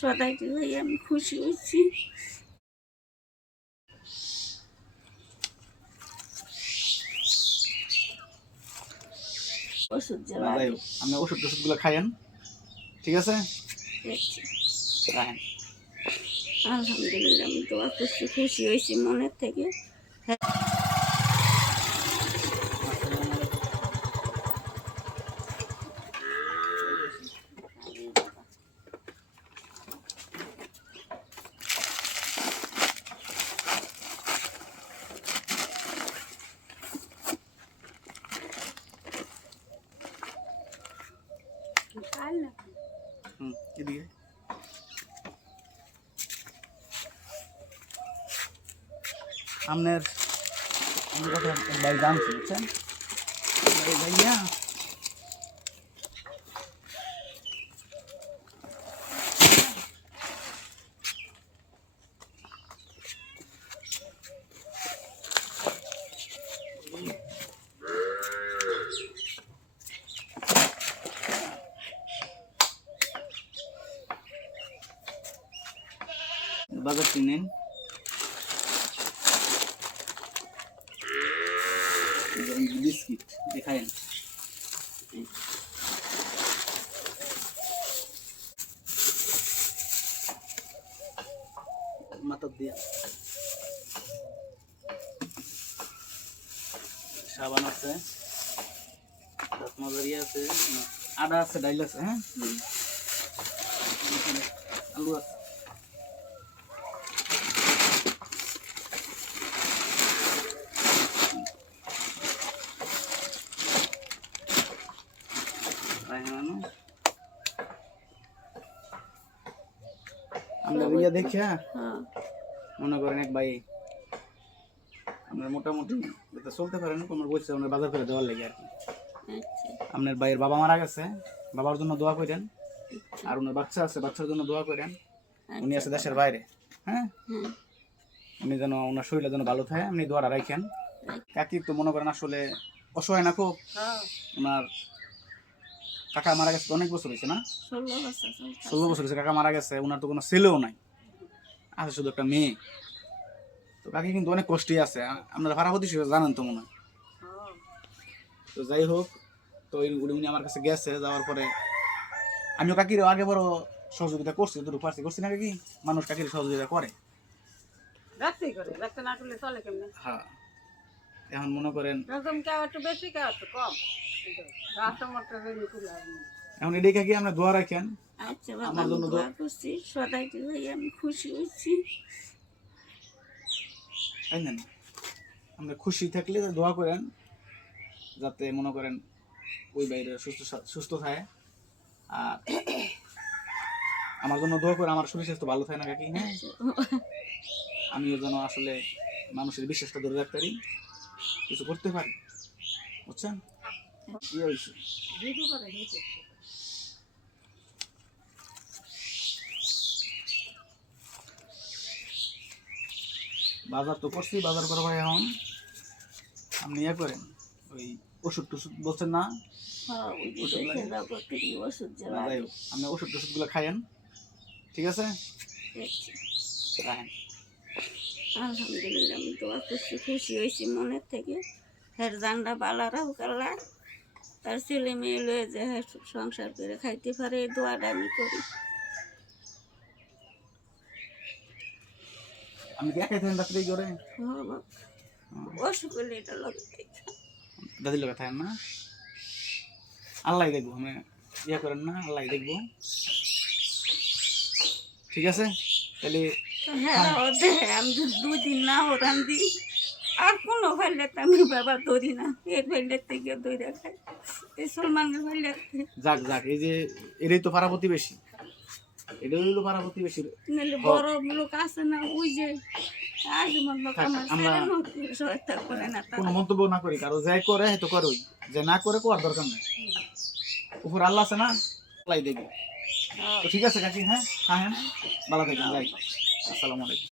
সদাইতে হয়ে আমি খুশি হয়েছি। ওষুধ আপনি ওষুধ গুলো খাইয়েন, ঠিক আছে? আলহামদুলিল্লাহ, আমি দোয়া করছি, খুশি হয়েছি মনের থেকে। এদিকে আপনার কথা ভাই জানছি, বুঝছেন ভাইয়া? বাজার কিনেন, বিস্কিট দেখায়েন। মাথার দিয়ে সাবান আছে, দাঁত মাজারি আছে, আদা আছে, ডাইল আছে, হ্যাঁ, আলু আছে। আমরা ইয়া দেখে মনে করেন এক ভাই আমরা মোটামুটি চলতে পারেন, তোমার বলছে আমরা বাজার করে দেওয়ার লাগে আর কি। আপনার ভাইয়ের বাবা মারা গেছে, বাবার জন্য দোয়া করেন, আর ওনার বাচ্চা আছে, বাচ্চার জন্য দোয়া করেন। উনি আছে দেশের বাইরে, হ্যাঁ, উনি যেন ওনার শরীরটা যেন ভালো থাকে, আপনি দোয়াটা রাখেন। কাকি তো মনে করেন আসলে অসহায় না খুব। ওনার কাকা মারা গেছে অনেক বছর হয়েছে, না 16 বছর হয়েছে কাকা মারা গেছে। ওনার তো কোনো ছেলেও নাই, আছে শুধু একটা মেয়ে। তো কাকি কিন্তু অনেক কষ্টই আছে, আপনারা ভাড়াপতি জানেন তো মনে হয়। তো যাই হোক, তো উনি আমার কাছে গেছে, যাওয়ার পরে আমিও কাকির আগে বড় সহযোগিতা করছি, দুটো পারছি, করছি না কাকি? মানুষ কাকির সহযোগিতা করে, হ্যাঁ। এখন মনে করেন এখন এটাই কাকি আমরা দোয়া রাখেন। আচ্ছা বাবা, আমি দোয়া করছি, সদাইতে হয়ে আমি খুশি হয়েছি। আমরা খুশি থাকলে দোয়া করেন, যাতে মনে করেন ওই বাইরে সুস্থ থাকে। আর আমার জন্য দোয়া করে আমার শরীর স্বাস্থ্য ভালো থাকে না কাকি, হ্যাঁ। আমিও যেন আসলে মানুষের বিশ্বাসটা ধরে রাখতে পারি, কিছু করতে পারি, বুঝছেন? কি হয়েছে বাজার তো করছি, বাজার করা ভাই। এখন আপনি ইয়ে করেন, ওই ওষুধ টষুধ বলছেন না, আপনি ওষুধ টষুধ গুলো খাইয়েন, ঠিক আছে? আলহামদুলিল্লাহ, আমি দোয়া করছি, খুশি হয়েছি মনের থেকে। হ্যাঁ, জানরা বালারা হুকাল্লা তার ছেলে মেয়ে লয়ে যে হ্যাঁ সংসার করে খাইতে পারে, এই দোয়াটা আমি করি। আমি কি একাই থাকেন রাত্রে করে? অসুখ হলে এটা লগে দাদির লগে থাকেন না? আল্লাহ দেখবো, আমি ইয়ে করেন না, আল্লাহ দেখবো, ঠিক আছে? তাহলে হ্যাঁ, আমি 2 দিন না ওরান দিই, আর কোনো ফেললে আমি বাবা ধরি না, এর ফেললে থেকে দইরা খাই, এই সলমানের ফেললে। যাক যাক, এই যে এটাই তো পাড়া প্রতিবেশী, এটাই হইলো পাড়া প্রতিবেশী। বড় লোক আছে না, ওই যে আমরা কোনো মন্তব্য না করি, কারো যাই করে হয়তো করোই, যে না করে কোয়ার দরকার নেই। উপর আল্লাহ আছে না, আল্লাহ দেখবে। ঠিক আছে কাকি, হ্যাঁ হ্যাঁ, ভালো থাকেন, যাই। আসসালামু আলাইকুম।